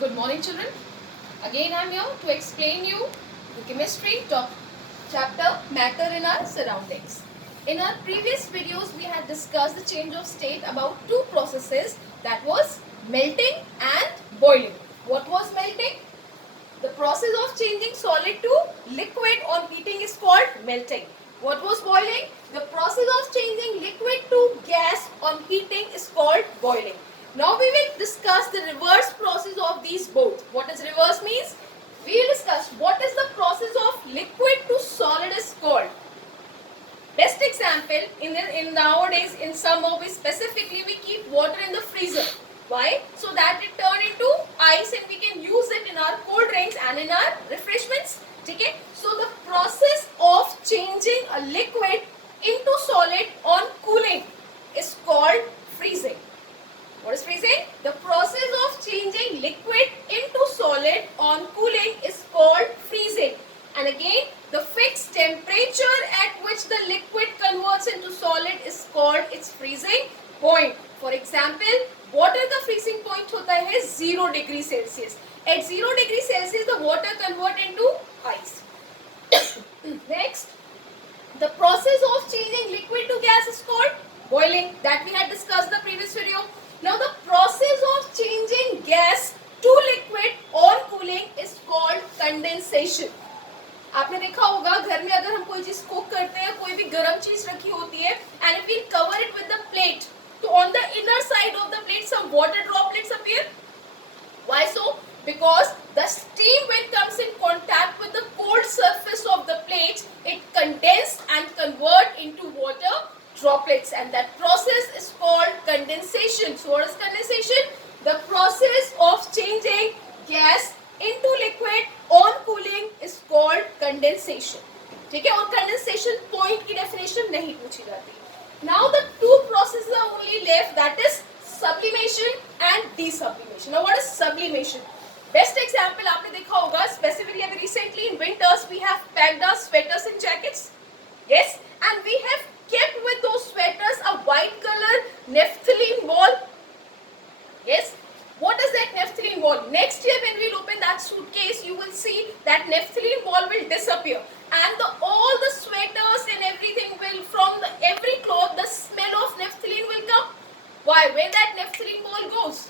Good morning, children. Again, I am here to explain you the chemistry chapter matter in our surroundings. In our previous videos, we had discussed the change of state about two processes, that was melting and boiling. What was melting? The process of changing solid to liquid on heating is called melting. What was boiling? The process of changing liquid to gas on heating is called boiling. Now we will discuss the reverse process of these both. What does reverse means? We will discuss what is the process of liquid to solid is called. Best example, in nowadays in summer we specifically we keep water in the freezer. Why? So that it turn into ice and we can use it in our cold drinks and in our refreshments. Okay? So the process of changing a liquid into solid on cooling is called freezing. What is freezing? The process of changing liquid into solid on cooling is called freezing. And again, the fixed temperature at which the liquid converts into solid is called its freezing point. For example, water का freezing point होता है 0 degree Celsius. At 0 degree Celsius, the water convert into ice. Next, the process of changing liquid to gas is called boiling. That we had discussed the previous video. Now, the process of changing gas to liquid on cooling is called condensation. आपने देखा होगा घर में अगर हम कोई चीज cook करते हैं, कोई भी गर्म चीज रखी होती है and if we cover it with the plate, so on the inner side of the plate some water droplets appear. Why so? Because the steam when comes in contact with the cold surface of the plate, it condense and convert into water droplets, and that process is called condensation. So what is condensation? The process of changing gas into liquid on cooling is called condensation. ठीक है? और condensation point की definition नहीं पूछी जाती. Now the two processes are only left, that is sublimation and desublimation. Now what is sublimation? Best example आपने देखा होगा, specifically अभी recently in winters we have packed our sweaters and jackets. Yes, and we have kept with those sweaters a white color naphthalene ball. Yes. What is that naphthalene ball? Next year when we will open that suitcase, you will see that naphthalene ball will disappear, and all the sweaters and everything will, from every cloth, the smell of naphthalene will come. Why? Where that naphthalene ball goes?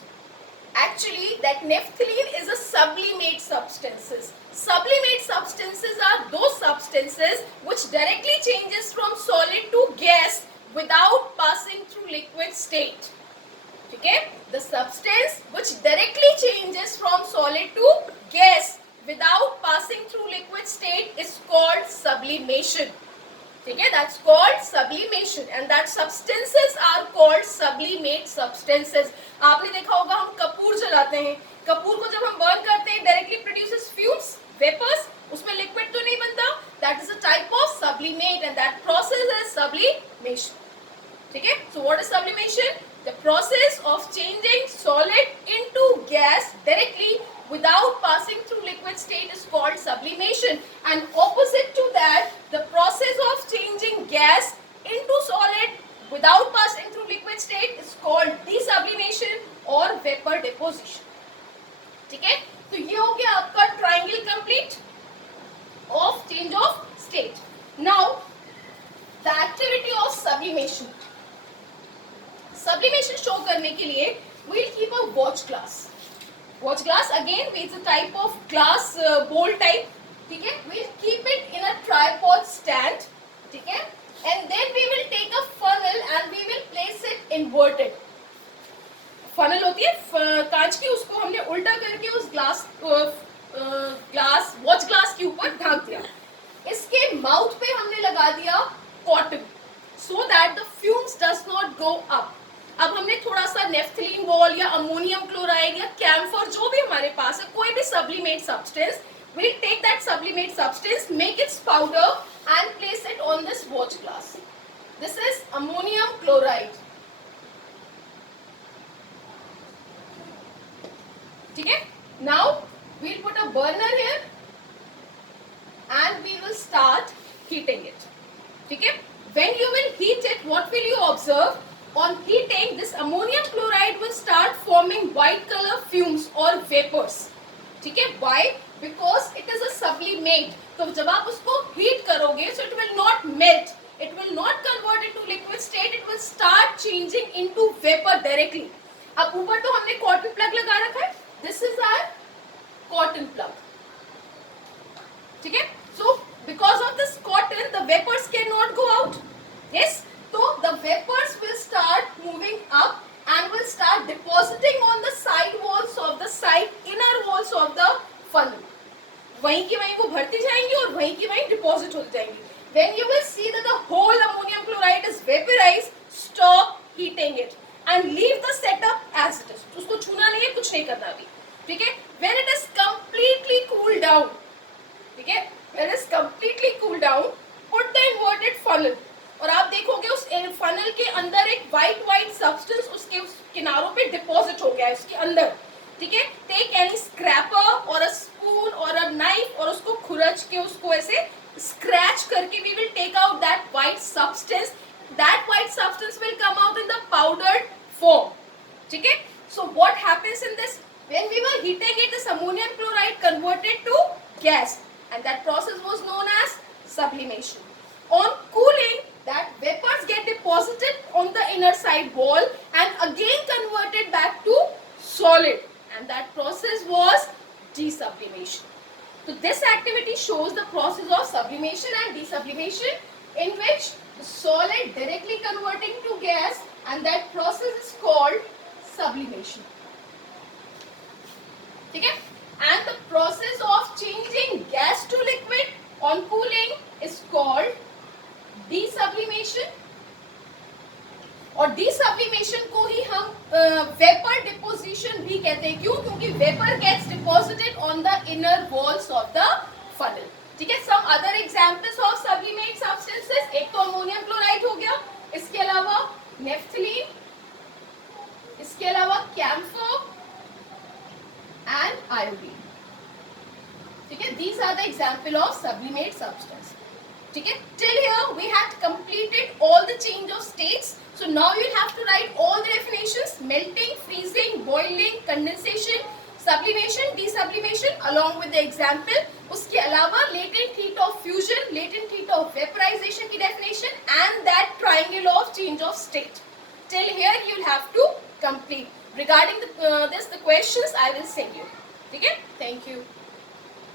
Actually, that naphthalene is a sublimate substances. Sublimate substances are those substances which directly changes from solid to gas without passing through liquid state. Okay? The substance which directly changes from solid to gas without passing through liquid state is called sublimation. Okay? That's called sublimation, and that substances are called sublimate substances. आपने देखा होगा हम कपूर जलाते हैं, कपूर को जब हम burn करते हैं डायरेक्टली प्रोड्यूसेस फ्यूम्स, वेपर्स, उसमें लिक्विड तो नहीं बनता. That is a type of sublimate, and that process is sublimation. ठीक है? So what is sublimation? The process of changing solid into gas directly without passing through liquid state is called sublimation, and opposite to that, the process of changing gas into solid without passing through liquid state is called desublimation or vapor deposition. ठीक है? तो ये हो गया आपका triangle complete of change of state. Now, the activity of sublimation. Sublimation show करने के लिए we will keep a watch glass. Watch glass again it's a type of glass bowl type. ठीक है? We will keep it in a tripod stand. ठीक है? And then we will take a funnel and we will place it inverted. Funnel होती है कांच की, उसको हमने उल्टा करके उस वॉच ग्लास के ऊपर ढांक दिया. इसके माउथ पे हमने लगा दिया cotton so that the fumes does not go up. अब हमने थोड़ा सा नेफ्थलीन बॉल या अमोनियम क्लोराइड या कैम्फर जो भी हमारे पास है, कोई भी sublimate substance, we'll take that sublimate substance, make its powder and place it on this watch glass. This is ammonium chloride. ठीक है? Now we'll put a burner here and we will start heating it. ठीक है? When you will heat it, what will you observe? On heating, this ammonium chloride will start forming white color fumes or vapors. ठीक है, why? Because it is a sublimate. तो जब आप उसको heat करोगे, so it will not melt, it will not convert into liquid state, it will start changing into vapor directly. अब ऊपर तो हमने cotton plug लगा रखा है, this is our cotton plug. ठीक है, so because of this cotton, the vapors cannot go out. Yes, so the vapors will start moving up and will start depositing on the side walls of the inner walls of the funnel. वहीं की वहीं वो भरती जाएंगी और वहीं की वहीं डिपॉजिट हो जाएंगी. When you will see that the whole ammonium chloride is vaporized, stop heating it and leave the setup as it is. उसको छूना नहीं है, कुछ नहीं करना अभी. ठीक है, when it is completely cooled down, ठीक है, when it is completely cooled down, put the inverted funnel. और आप देखोगे उस फनल के अंदर एक वाइट सब्सटेंस उसके किनारों पे डिपॉजिट हो गया है उसके अंदर. ठीक है, टेक एनी स्क्रैपर और अ स्पून और अ नाइफ और उसको खुरच के उसको ऐसे स्क्रैच करके we will take out that white substance. That white substance will come out in the powdered form. ठीक है, so what happens in this, when we were heating it, this ammonium chloride converted to gas and that process was known as sublimation. On cooling, that vapors get deposited on the inner side wall and again converted back to solid, and that process was desublimation. So this activity shows the process of sublimation and desublimation, in which the solid directly converting to gas, and that process is called sublimation. ठीक है, and the process of changing gas to liquid on cooling is called desublimation. और desublimation को ही हम vapor deposition भी कहते हैं. क्यों? क्योंकि vapor gets deposited on the inner walls of the funnel. ठीक है, some other examples of sublimate substances, एक तो अमोनियम क्लोराइड हो गया, इसके अलावा नेफ्थलीन, इसके अलावा कैम्फर and iodine. ठीक है, these are the example of sublimate substance. ठीक है, till here we had completed all the change of states. So now you have to write all the definitions: melting, freezing, boiling, condensation, sublimation, desublimation, along with the example. उसके अलावा latent heat of fusion, latent heat of vaporization की definition, and that triangle of change of state. Till here you will have to complete. Regarding the questions I will send you. ठीक है, thank you.